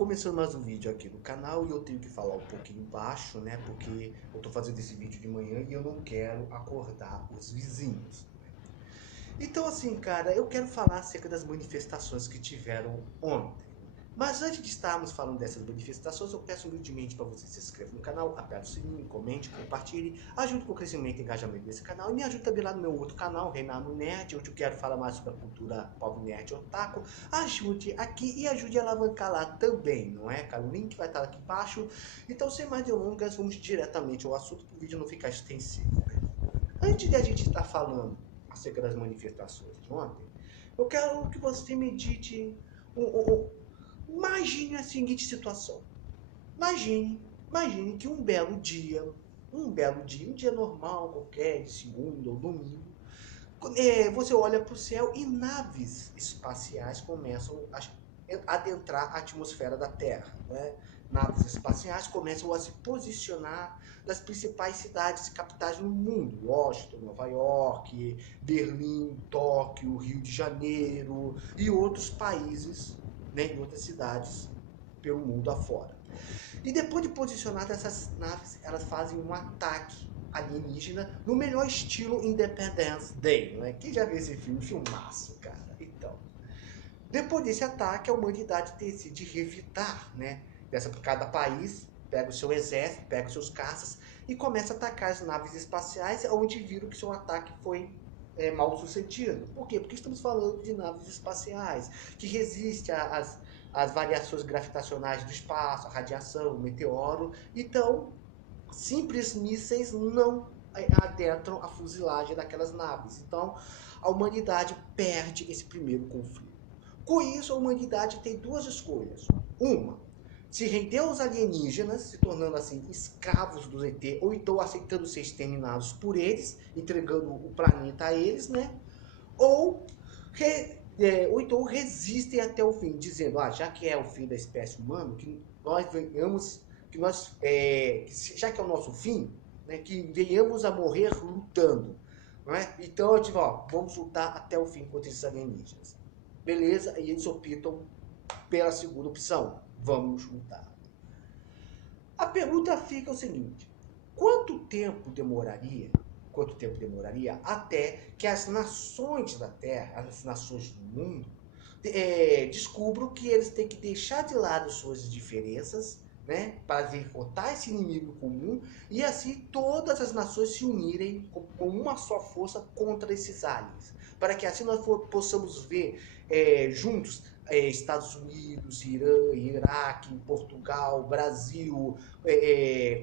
Começando mais um vídeo aqui no canal e eu tenho que falar um pouquinho baixo, né? Porque eu tô fazendo esse vídeo de manhã e eu não quero acordar os vizinhos. Então assim, cara, eu quero falar acerca das manifestações que tiveram ontem. Mas antes de estarmos falando dessas manifestações, eu peço humildemente para você se inscrever no canal, aperte o sininho, comente, compartilhe, ajude com o crescimento e engajamento desse canal e me ajude também lá no meu outro canal, Reinado Nerd, onde eu quero falar mais sobre a cultura pop nerd otaku. Ajude aqui e ajude a alavancar lá também, não é, cara? O link vai estar aqui embaixo. Então, sem mais delongas, vamos diretamente ao assunto para o vídeo não ficar extensivo. Antes de a gente estar falando acerca das manifestações de ontem, eu quero que você medite imagine a seguinte situação. Imagine que um dia normal, qualquer, de segunda ou domingo, você olha para o céu e naves espaciais começam a adentrar a atmosfera da Terra. Né? Naves espaciais começam a se posicionar nas principais cidades e capitais no mundo. Washington, Nova York, Berlim, Tóquio, Rio de Janeiro e outros países, né, em outras cidades pelo mundo afora. E depois de posicionadas essas naves, elas fazem um ataque alienígena no melhor estilo Independence Day, não é? Quem já viu esse filme? Filmaço, cara. Então, depois desse ataque, a humanidade decide revidar, né? Cada país pega o seu exército, pega os seus caças e começa a atacar as naves espaciais, onde viram que seu ataque foi mal sucedido. Por quê? Porque estamos falando de naves espaciais que resistem às variações gravitacionais do espaço, a radiação, o meteoro. Então, simples mísseis não adentram a fuzilagem daquelas naves. Então, a humanidade perde esse primeiro conflito. Com isso, a humanidade tem duas escolhas. Uma, se render aos alienígenas, se tornando assim escravos do ET, ou então aceitando ser exterminados por eles, entregando o planeta a eles, né? Ou então resistem até o fim, dizendo, já que é o fim da espécie humana, que nós venhamos, já que é o nosso fim, né, que venhamos a morrer lutando. Não é? Então eu digo, vamos lutar até o fim contra esses alienígenas. Beleza? E eles optam pela segunda opção. Vamos lutar. A pergunta fica o seguinte: quanto tempo demoraria até que as nações da Terra, as nações do mundo, descubram que eles têm que deixar de lado suas diferenças, né, para derrotar esse inimigo comum e assim todas as nações se unirem com uma só força contra esses aliens, para que assim nós possamos ver juntos Estados Unidos, Irã, Iraque, Portugal, Brasil,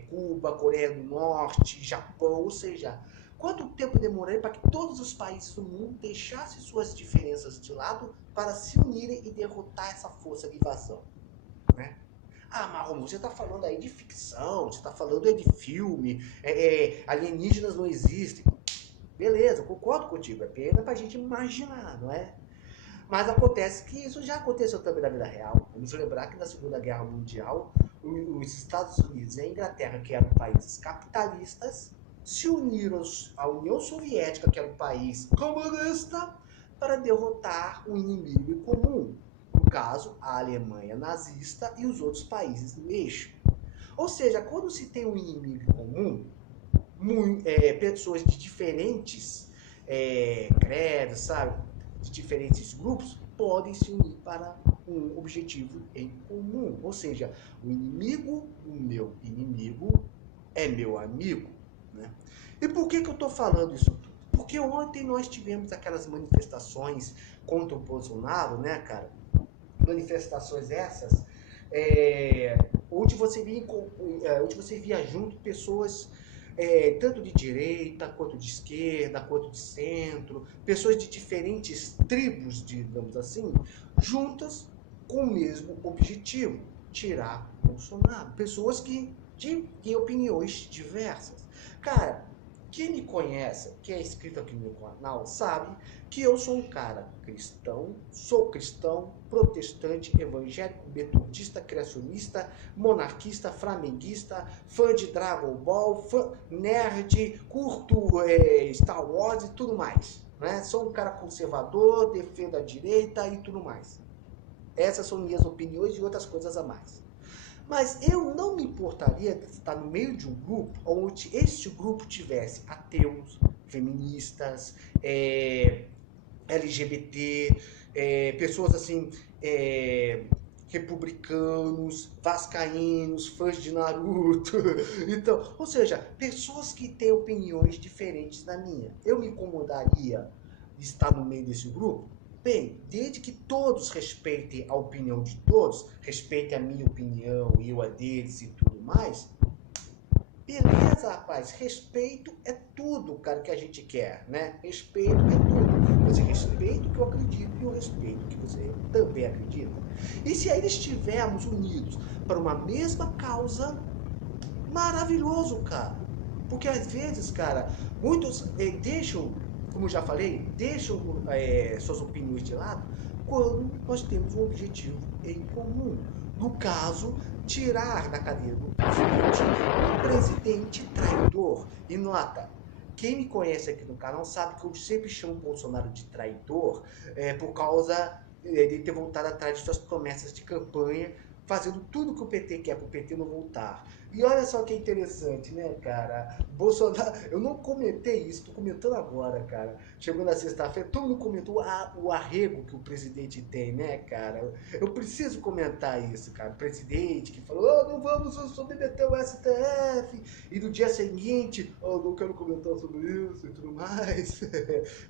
Cuba, Coreia do Norte, Japão, ou seja, quanto tempo demoraria para que todos os países do mundo deixassem suas diferenças de lado para se unirem e derrotar essa força de invasão, né? Mas Romulo, você está falando aí de ficção, você está falando aí de filme, alienígenas não existem. Beleza, eu concordo contigo, é pena para a gente imaginar, não é? Mas acontece que isso já aconteceu também na vida real. Vamos lembrar que na Segunda Guerra Mundial, os Estados Unidos e a Inglaterra, que eram países capitalistas, se uniram à União Soviética, que era um país comunista, para derrotar um inimigo em comum. No caso, a Alemanha nazista e os outros países do eixo. Ou seja, quando se tem um inimigo comum, pessoas de diferentes credos, sabe? De diferentes grupos podem se unir para um objetivo em comum. Ou seja, o meu inimigo é meu amigo. Né? E por que eu estou falando isso tudo? Porque ontem nós tivemos aquelas manifestações contra o Bolsonaro, né, cara? Manifestações essas, onde você via junto pessoas tanto de direita, quanto de esquerda, quanto de centro, pessoas de diferentes tribos, digamos assim, juntas com o mesmo objetivo, tirar Bolsonaro. Pessoas que têm opiniões diversas. Cara, quem me conhece, que é inscrito aqui no meu canal, sabe que eu sou um cara sou cristão, protestante, evangélico, metodista, criacionista, monarquista, flamenguista, fã de Dragon Ball, nerd, curto Star Wars e tudo mais. Né? Sou um cara conservador, defendo a direita e tudo mais. Essas são minhas opiniões e outras coisas a mais. Mas eu não me importaria de estar no meio de um grupo onde este grupo tivesse ateus, feministas, LGBT, pessoas assim, republicanos, vascaínos, fãs de Naruto. Então, ou seja, pessoas que têm opiniões diferentes da minha. Eu me incomodaria de estar no meio desse grupo? Bem, desde que todos respeitem a opinião de todos, respeitem a minha opinião e eu a deles e tudo mais, beleza, rapaz. Respeito é tudo, cara, que a gente quer, né? Respeito é tudo. Você respeita o que eu acredito e eu respeito o que você também acredita. E se aí estivermos unidos para uma mesma causa, maravilhoso, cara. Porque às vezes, cara, muitos deixam, como eu já falei, deixam suas opiniões de lado quando nós temos um objetivo em comum. No caso, tirar da cadeira do presidente um presidente traidor. E nota, quem me conhece aqui no canal sabe que eu sempre chamo o Bolsonaro de traidor por causa de ter voltado atrás de suas promessas de campanha, fazendo tudo que o PT quer para o PT não voltar. E olha só que interessante, né, cara? Bolsonaro, eu não comentei isso, tô comentando agora, cara. Chegou na sexta-feira, todo mundo comentou o arrego que o presidente tem, né, cara? Eu preciso comentar isso, cara. O presidente que falou, oh, não vamos submeter o STF. E no dia seguinte, oh, não quero comentar sobre isso e tudo mais.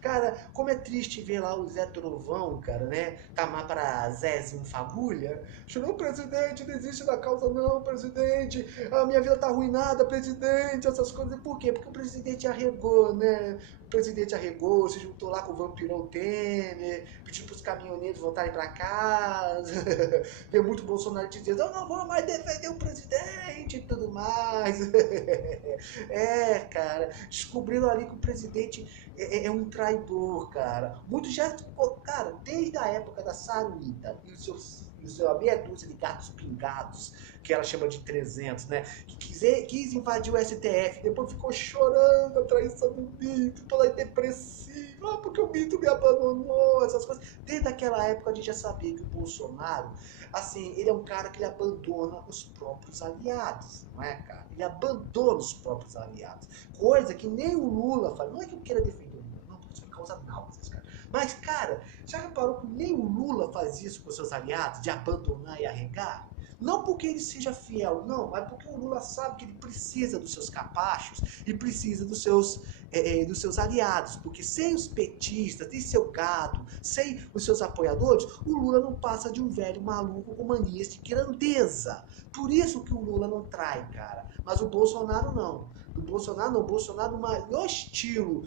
Cara, como é triste ver lá o Zé Trovão, cara, né? Tamar para Zezinho Fagulha. Chegou, presidente, desiste da causa não, presidente. A minha vida tá arruinada, presidente, essas coisas. Por quê? Porque o presidente arregou, né? O presidente arregou, se juntou lá com o vampirão Temer, pediu pros caminhoneiros voltarem pra casa. Tem muito Bolsonaro dizendo, eu não vou mais defender o presidente e tudo mais. Cara, descobriram ali que o presidente é um traidor, cara. Muitos já, cara, desde a época da Sarunita e o seu meia dúzia de gatos pingados, que ela chama de 300, né? Que quis invadir o STF, depois ficou chorando a traição do Mito, toda depressiva, porque o Mito me abandonou, essas coisas. Desde aquela época a gente já sabia que o Bolsonaro, assim, ele é um cara que ele abandona os próprios aliados, não é, cara? Ele abandona os próprios aliados. Coisa que nem o Lula faz. Não é que eu queira defender o Lula, não, porque isso me causa náuseas, cara. Mas, cara, já reparou que nem o Lula faz isso com seus aliados, de abandonar e arregar? Não porque ele seja fiel, não, mas porque o Lula sabe que ele precisa dos seus capachos e precisa dos seus aliados. Porque sem os petistas, sem seu gado, sem os seus apoiadores, o Lula não passa de um velho maluco com manias de grandeza. Por isso que o Lula não trai, cara. Mas o Bolsonaro não. O Bolsonaro no maior estilo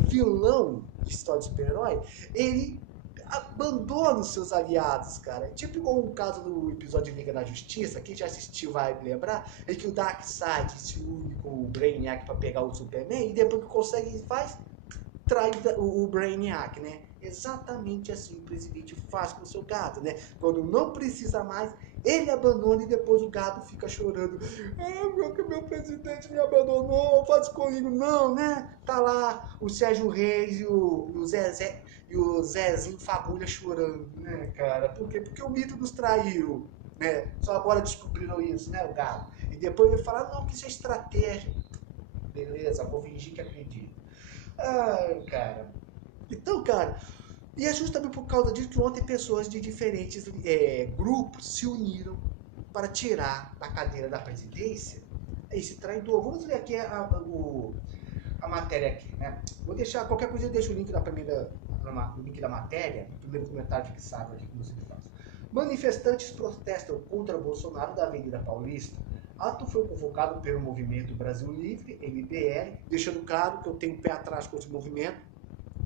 vilão de história de super-herói, ele abandona os seus aliados, cara. Tipo igual um caso do episódio de Liga da Justiça, quem já assistiu vai lembrar, é que o Darkseid se une com o Brainiac pra pegar o Superman, e depois que consegue, faz, trai o Brainiac, né? Exatamente assim o presidente faz com o seu gado, né? Quando não precisa mais, ele abandona e depois o gado fica chorando. Meu presidente me abandonou, faz comigo. Não, né? Tá lá o Sérgio Reis e o Zezé e o Zezinho Fagulha chorando, né, cara? Por quê? Porque o Mito nos traiu, né? Só agora descobriram isso, né, o gado? E depois ele fala, não, que isso é estratégia. Beleza, vou fingir que acredito. Ai, cara. Então, cara, e é justamente por causa disso que ontem pessoas de diferentes grupos se uniram para tirar da cadeira da presidência esse traidor. Vamos ler aqui a matéria aqui, né? Vou deixar, qualquer coisa eu deixo o link o link da matéria, no primeiro comentário fixado aqui que você faz. Manifestantes protestam contra Bolsonaro da Avenida Paulista. Ato foi convocado pelo Movimento Brasil Livre, MBL, deixando claro que eu tenho um pé atrás com esse movimento,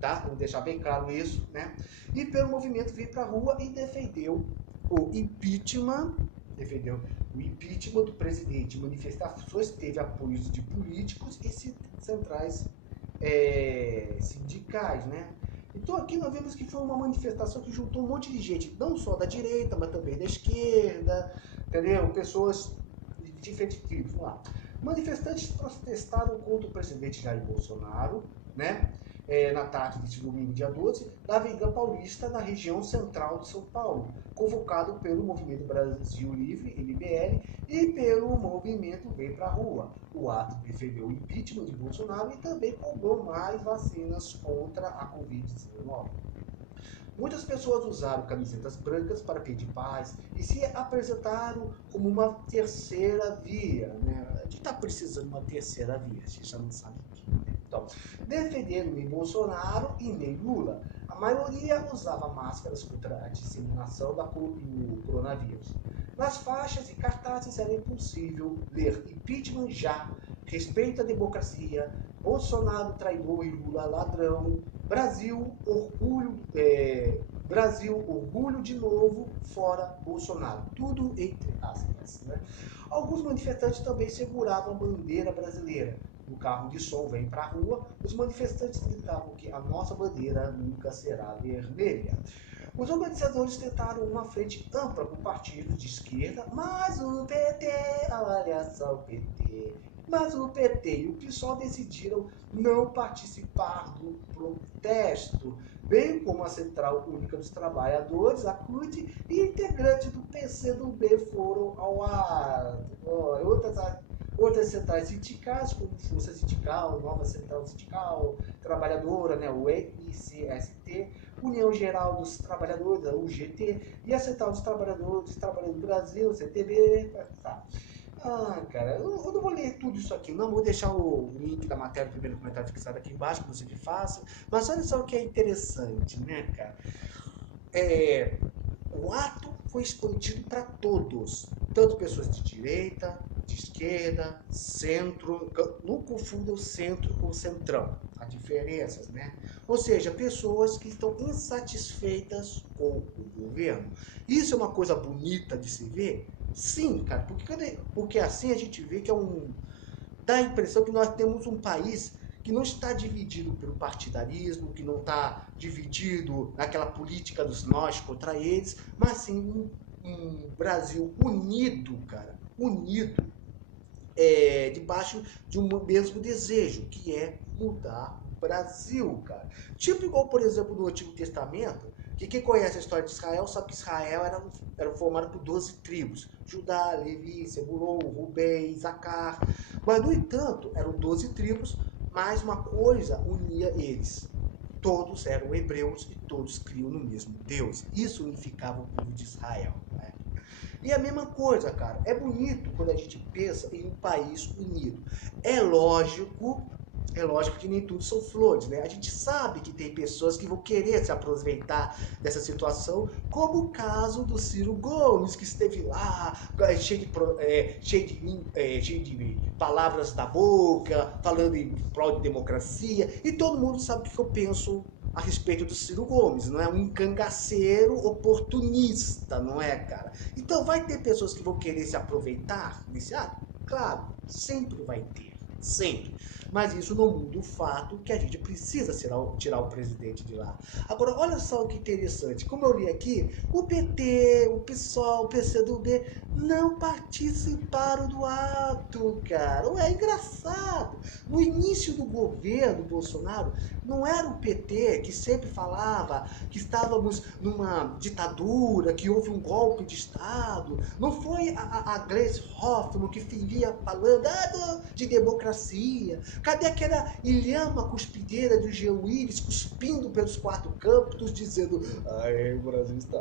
tá? Vou deixar bem claro isso, né? E pelo movimento vir para a rua e defendeu o impeachment do presidente. Manifestações teve apoios de políticos e centrais sindicais, né? Então aqui nós vemos que foi uma manifestação que juntou um monte de gente, não só da direita, mas também da esquerda, entendeu? Pessoas de diferentes tipos. Vamos lá. Manifestantes protestaram contra o presidente Jair Bolsonaro, né? na tarde deste domingo, dia 12, da Avenida Paulista, na região central de São Paulo, convocado pelo Movimento Brasil Livre, MBL, e pelo movimento Vem Pra Rua. O ato defendeu o impeachment de Bolsonaro e também cobrou mais vacinas contra a Covid-19. Muitas pessoas usaram camisetas brancas para pedir paz e se apresentaram como uma terceira via. Né? A gente está precisando de uma terceira via, a gente já não sabe o que. Então, defenderam nem Bolsonaro e nem Lula. A maioria usava máscaras contra a disseminação do coronavírus. Nas faixas e cartazes era impossível ler impeachment já, respeito à democracia, Bolsonaro traidor e Lula ladrão, Brasil, orgulho de novo, fora Bolsonaro. Tudo entre aspas. Né? Alguns manifestantes também seguravam a bandeira brasileira. No carro de som Vem Pra Rua, os manifestantes gritavam que a nossa bandeira nunca será vermelha. Os organizadores tentaram uma frente ampla com partidos de esquerda, mas o PT, olha só o PT, mas o PT e o PSOL decidiram não participar do protesto, bem como a Central Única dos Trabalhadores, a CUT, e integrantes do PCdoB foram ao ar. Outras centrais sindicais, como Força Sindical, Nova Central Sindical Trabalhadora, né, o EICST, União Geral dos Trabalhadores, a UGT, e a Central dos Trabalhadores do Brasil, CTB, tá. Cara, eu não vou ler tudo isso aqui, não. Vou deixar o link da matéria, o primeiro comentário fixado aqui embaixo, que você me faça. Mas olha só o que é interessante, né, cara? O ato foi expandido para todos, tanto pessoas de direita, de esquerda, centro, não confunda o centro com o centrão, há diferenças, né? Ou seja, pessoas que estão insatisfeitas com o governo. Isso é uma coisa bonita de se ver? Sim, cara, porque assim a gente vê que dá a impressão que nós temos um país que não está dividido pelo partidarismo, que não está dividido naquela política dos nós contra eles, mas sim um Brasil unido, cara, unido, debaixo de um mesmo desejo, que é mudar o Brasil, cara. Tipo igual, por exemplo, no Antigo Testamento, que quem conhece a história de Israel sabe que Israel era formado por 12 tribos. Judá, Levi, Zebulon, Rubem, Isacar. Mas, no entanto, eram 12 tribos, mas uma coisa unia eles. Todos eram hebreus e todos criam no mesmo Deus. Isso unificava o povo de Israel. Né? E a mesma coisa, cara. É bonito quando a gente pensa em um país unido. É lógico que nem tudo são flores, né? A gente sabe que tem pessoas que vão querer se aproveitar dessa situação, como o caso do Ciro Gomes, que esteve lá, cheio de palavras da boca, falando em prol de democracia, e todo mundo sabe o que eu penso a respeito do Ciro Gomes, não é? Um encangaceiro oportunista, não é, cara? Então vai ter pessoas que vão querer se aproveitar desse ato? Claro, sempre vai ter, sempre. Mas isso não muda o fato que a gente precisa tirar o presidente de lá. Agora, olha só o que interessante. Como eu li aqui, o PT, o PSOL, o PCdoB não participaram do ato, cara. É engraçado. No início do governo Bolsonaro, não era o PT que sempre falava que estávamos numa ditadura, que houve um golpe de Estado. Não foi a Gleisi Hoffmann que vivia falando de democracia. Cadê aquela ilhama cuspideira do Jean Willis cuspindo pelos quatro campos, dizendo o Brasil está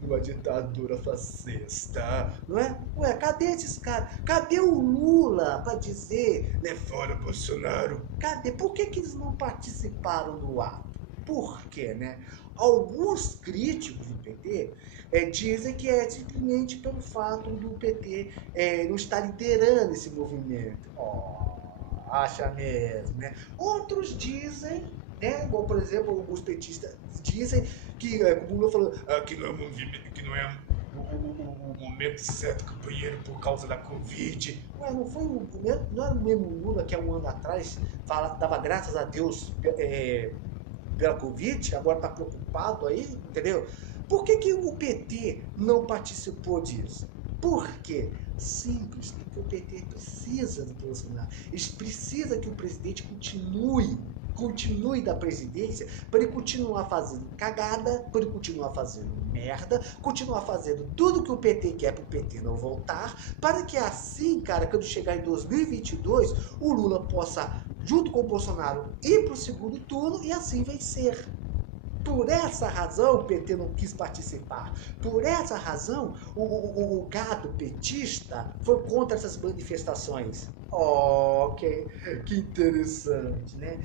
numa ditadura fascista, não é? Ué, cadê esses caras? Cadê o Lula para dizer, né, fora Bolsonaro? Cadê? Por que eles não participaram do ato? Por quê, né? Alguns críticos do PT dizem que é simplesmente pelo fato do PT não estar liderando esse movimento. Acha mesmo, né? Outros dizem, né, igual, por exemplo, alguns petistas dizem que, como o Lula falou, que não é um movimento, que não é o momento certo, companheiro, por causa da Covid. Ué, não foi não era o mesmo Lula que há um ano atrás dava graças a Deus pela Covid, agora está preocupado aí, entendeu? Por que o PT não participou disso? Por quê? Simples, porque o PT precisa do Bolsonaro. Eles precisam que o presidente continue da presidência, para ele continuar fazendo cagada, para ele continuar fazendo merda, continuar fazendo tudo que o PT quer para o PT não voltar, para que assim, cara, quando chegar em 2022, o Lula possa, junto com o Bolsonaro, ir para o segundo turno e assim vencer. Por essa razão o PT não quis participar. Por essa razão o gado petista foi contra essas manifestações. Oh, que interessante, né?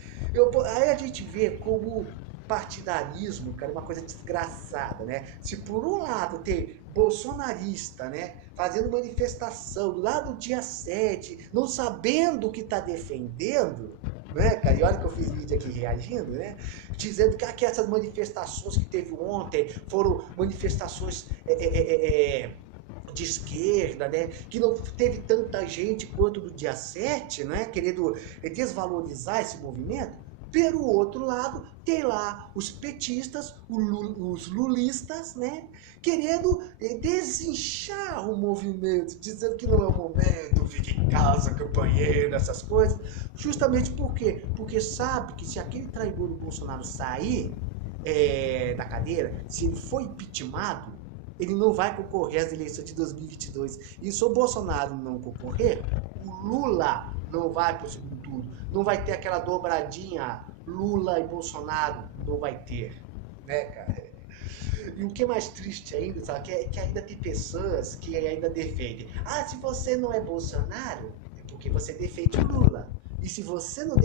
Aí a gente vê como partidarismo, cara, é uma coisa desgraçada, né? Se por um lado tem bolsonarista, né, fazendo manifestação lá no dia 7, não sabendo o que está defendendo, né, cara? E olha que eu fiz vídeo aqui reagindo, né? Dizendo que essas manifestações que teve ontem foram manifestações de esquerda, né? Que não teve tanta gente quanto no dia 7, né? Querendo desvalorizar esse movimento. Pelo outro lado, tem lá os petistas, os lulistas, né? Querendo desinchar o movimento, dizendo que não é o momento, fique em casa, companheiro, essas coisas. Justamente por quê? Porque sabe que se aquele traidor do Bolsonaro sair da cadeira, se ele for impeachmentado, ele não vai concorrer às eleições de 2022. E se o Bolsonaro não concorrer, o Lula não vai para o segundo turno. Não vai ter aquela dobradinha Lula e Bolsonaro. Não vai ter. Né, cara? E o que é mais triste ainda, sabe? Que ainda tem pessoas que ainda defendem. Ah, se você não é Bolsonaro, é porque você defende o Lula. E se você não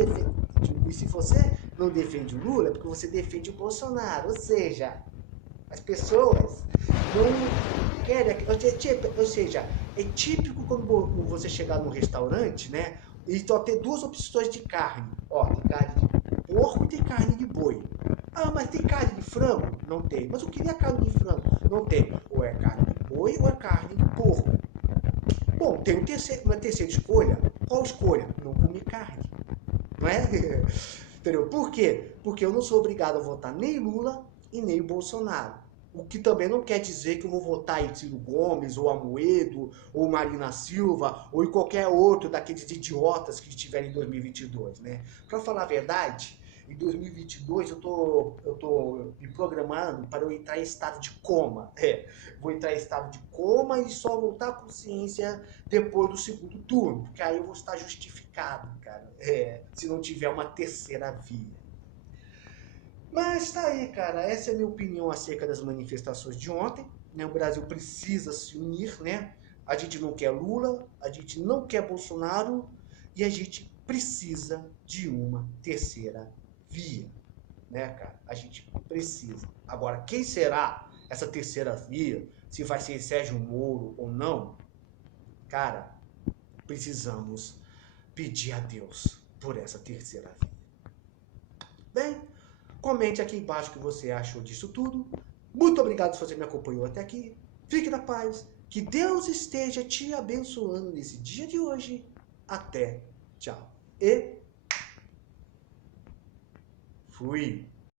defende o Lula, é porque você defende o Bolsonaro. Ou seja, as pessoas não querem. Ou seja, é típico quando você chegar num restaurante, né? E só ter duas opções de carne. Ó, tem carne de porco e tem carne de boi. Ah, mas tem carne de frango? Não tem. Mas eu queria carne de frango. Não tem. Ou é carne de boi ou é carne de porco. Bom, tem uma terceira escolha. Qual escolha? Não comer carne. Não é? Entendeu? Por quê? Porque eu não sou obrigado a votar nem Lula e nem o Bolsonaro. O que também não quer dizer que eu vou votar em Ciro Gomes, ou Amoedo, ou Marina Silva, ou em qualquer outro daqueles idiotas que estiverem em 2022, né? Pra falar a verdade, em 2022 eu tô me programando para eu entrar em estado de coma. Vou entrar em estado de coma e só voltar à consciência depois do segundo turno, porque aí eu vou estar justificado, cara, se não tiver uma terceira via. Mas tá aí, cara. Essa é a minha opinião acerca das manifestações de ontem. Né? O Brasil precisa se unir, né? A gente não quer Lula, a gente não quer Bolsonaro e a gente precisa de uma terceira via, né, cara? A gente precisa. Agora, quem será essa terceira via? Se vai ser Sérgio Moro ou não? Cara, precisamos pedir a Deus por essa terceira via. Bem, comente aqui embaixo o que você achou disso tudo. Muito obrigado se você me acompanhou até aqui. Fique na paz. Que Deus esteja te abençoando nesse dia de hoje. Até. Tchau. E fui.